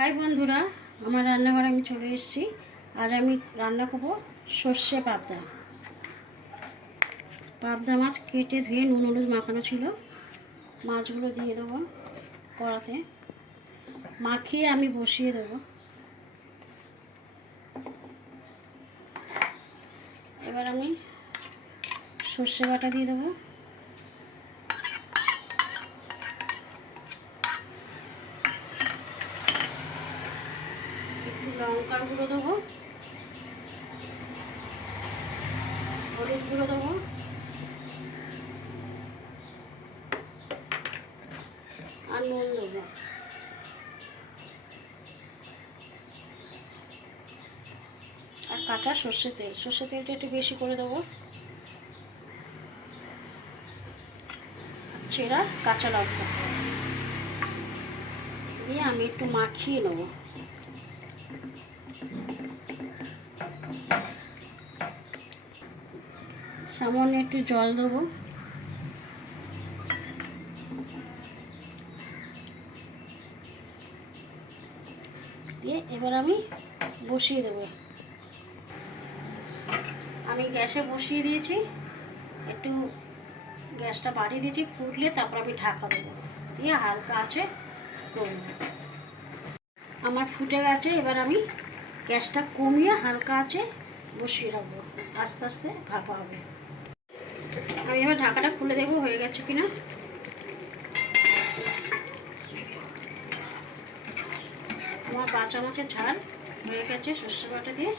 High বন্ধুরা, আমার রান্নাঘরে আমি চলে এসেছি। আজ আমি রান্না করব সর্ষে পাবদা। পাবদা মাছ কেটে ধুয়ে নুন হলুদ মাখানো ছিল। মাছগুলো দিয়ে দেবো কড়াতে, মাখিয়ে আমি বসিয়ে দেবো। এবার আমি সর্ষে বাটা দিয়ে দেবো, একটু লঙ্কার গুঁড়ো দেবো, হলুদ গুঁড়ো দেবো, আর নুন দেবো। আর কাঁচা সর্ষে তেলটা একটু বেশি করে দেবো। চেরা কাঁচা লঙ্কা দিয়ে আমি একটু মাখিয়ে নেবো। সামান্য একটু জল দেবো, দিয়ে এবার আমি বসিয়ে দেবো। আমি গ্যাসে বসিয়ে দিয়েছি, একটু গ্যাসটা বাড়িয়ে দিয়েছি, ফুটলে তারপর আমি ঢাকা দেবো, দিয়ে হালকা আঁচে করব। আমার ফুটে গেছে, এবার আমি গ্যাসটা কমিয়ে হালকা আঁচে বসিয়ে রাখবো, আস্তে আস্তে ভাপা হবে। আমি এবার ঢাকাটা খুলে দেখবো হয়ে গেছে কিনা। আমার বাঁচা মাছের ঝাল হয়ে গেছে সর্ষে বাটা দিয়ে।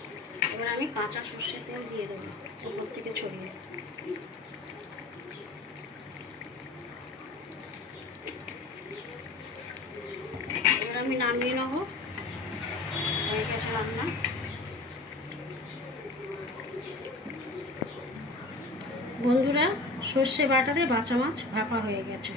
এবার আমি কাঁচা সর্ষের তেল দিয়ে দেবো উপর থেকে ছড়িয়ে। এবার আমি নামিয়ে নেব, হয়ে গেছে রান্না। বন্ধুরা, সর্ষে বাটা দিয়ে বাঁচা মাছ ভাপা হয়ে গেছে।